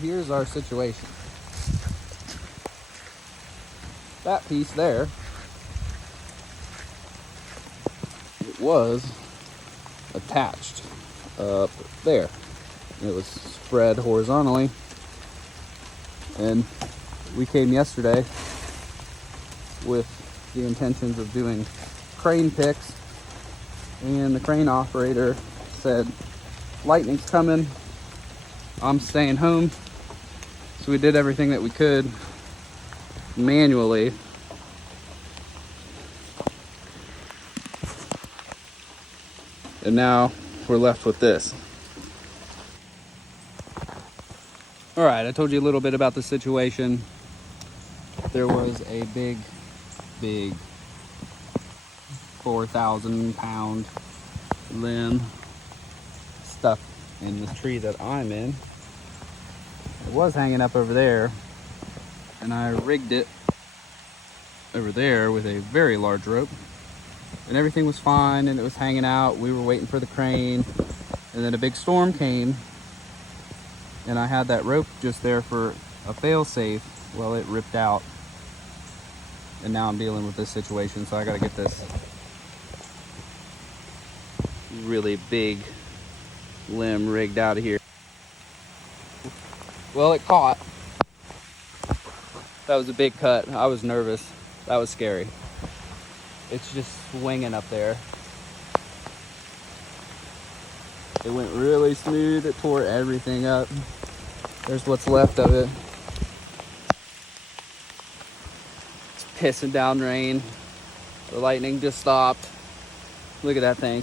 Here's our situation. That piece there, it was attached up there. It was spread horizontally, and we came yesterday with the intentions of doing crane picks, and the crane operator said, lightning's coming, I'm staying home. So we did everything that we could manually. And now we're left with this. All right, I told you a little bit about the situation. There was a big 4,000-pound limb stuck in the tree that I'm in. It was hanging up over there, and I rigged it over there with a very large rope, and everything was fine, and it was hanging out. We were waiting for the crane, and then a big storm came, and I had that rope just there for a fail-safe. Well, it ripped out, and now I'm dealing with this situation, so I gotta get this really big limb rigged out of here. Well, it caught. That was a big cut. I was nervous. That was scary. It's just swinging up there. It went really smooth. It tore everything up. There's what's left of it. It's pissing down rain. The lightning just stopped. Look at that thing.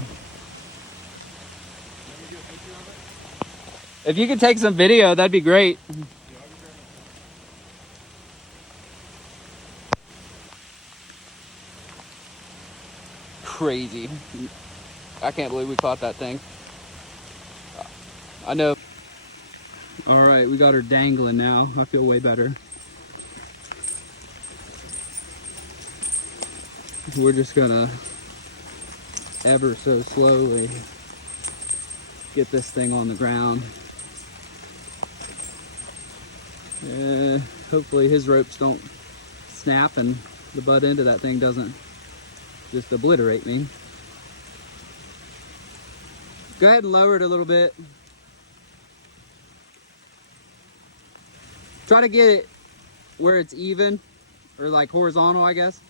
If you could take some video, that'd be great. Crazy. I can't believe we caught that thing. I know. All right, we got her dangling now. I feel way better. We're just gonna ever so slowly get this thing on the ground. Hopefully his ropes don't snap and the butt end of that thing doesn't just obliterate me. Go ahead and lower it a little bit. Try to get it where it's even, or like horizontal, I guess.